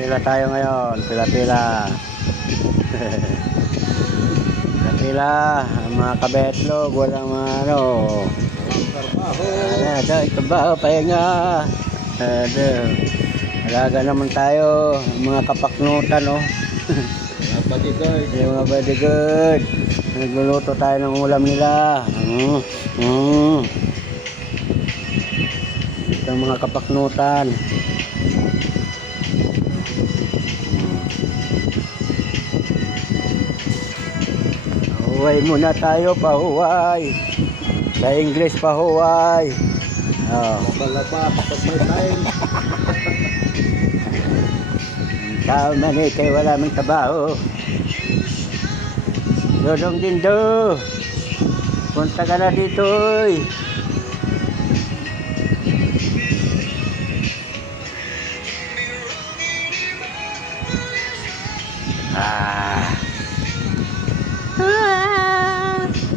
Pila tayo ngayon, pila-pila. Pila-pila, ang mga kabetlog, walang mga ano. Ito, trabaho, pahinga. Alaga naman tayo, mga kapaknutan, oh. Mga bodyguard. Yung mga bodyguard. Nagluluto tayo ng ulam nila. Ito ang mga kapaknutan. Pahuway muna tayo, pahuway. Sa English, pahuway. Oh. Mabalaba, tapos may time. Tao man eh, kayo wala mang trabaho. Dodong Dindo, punta ka na dito, oy. Ah.